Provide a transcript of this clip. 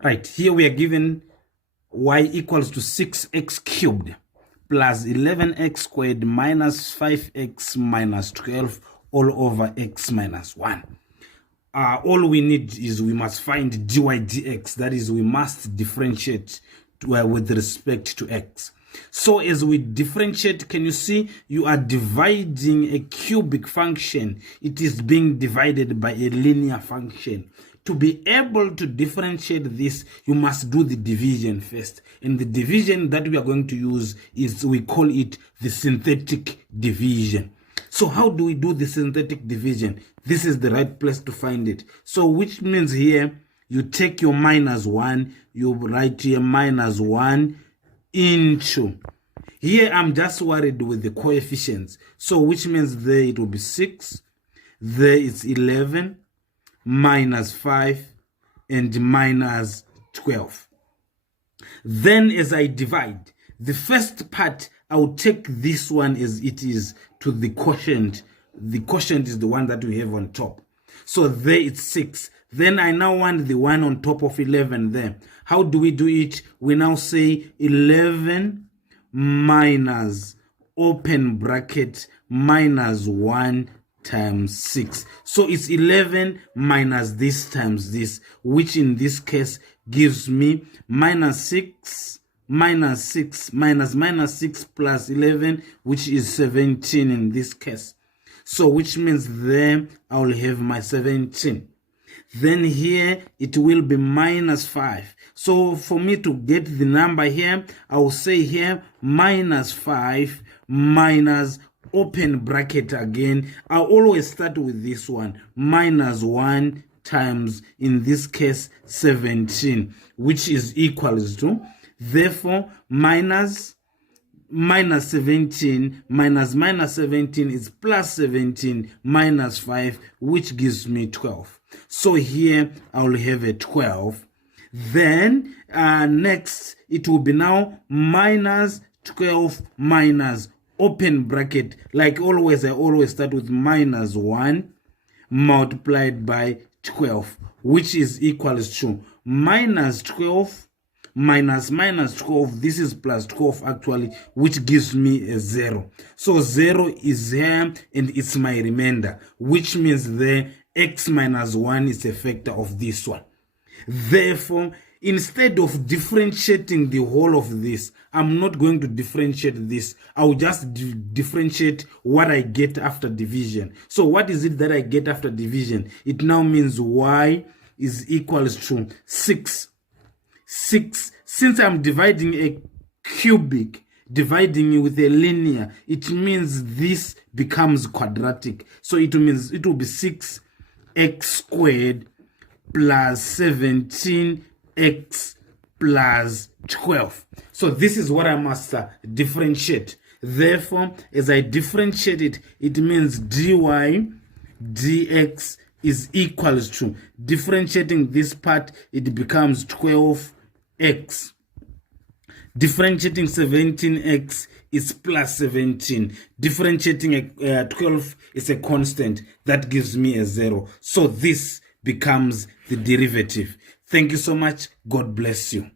Right, here we are given y equals to 6x cubed plus 11x squared minus 5x minus 12 all over x minus 1. All we need is we must find dy dx, that is, we must differentiate with respect to x. So as we differentiate, can you see you are dividing a cubic function? It is being divided by a linear function. To be able to differentiate this, you must do the division first. And the division that we are going to use is, we call it the synthetic division. So how do we do the synthetic division? This is the right place to find it. So which means here, you take your minus 1, you write here minus 1 into. Here I'm just worried with the coefficients. So which means there it will be 6, there it's 11, minus 5, and minus 12. Then as I divide, the first part, I'll take this one as it is to the quotient. The quotient is the one that we have on top. So there it's 6. Then I now want the one on top of 11 there. How do we do it? We now say 11 minus open bracket minus 1 times 6. So it's 11 minus this times this, which in this case gives me minus 6 minus 6 minus minus 6 plus 11, which is 17 in this case. So which means there I will have my 17. Then here it will be minus 5. So for me to get the number here, I will say here minus 5 minus open bracket again. I always start with this one, minus 1 times, in this case, 17, which is equals to, therefore, minus 17 minus minus 17 is plus 17 minus 5, which gives me 12. So here I will have a 12. Then next it will be now minus 12 minus open bracket. Like always, I always start with minus 1 multiplied by 12, which is equals to minus 12 minus minus 12, this is plus 12 actually, which gives me a 0. So 0 is here and it's my remainder, which means the x minus 1 is a factor of this one. Therefore, instead of differentiating the whole of this, I'm not going to differentiate this. I'll just differentiate what I get after division. So what is it that I get after division? It now means y is equals to 6. Since I'm dividing a cubic, dividing with a linear, it means this becomes quadratic. So it means it will be 6x squared plus 17x plus 12. So this is what I must differentiate. Therefore, as I differentiate it, it means dy dx is equals to, differentiating this part, it becomes 12x. Differentiating 17x is plus 17. Differentiating 12 is a constant. That gives me a 0. So this becomes the derivative. Thank you so much. God bless you.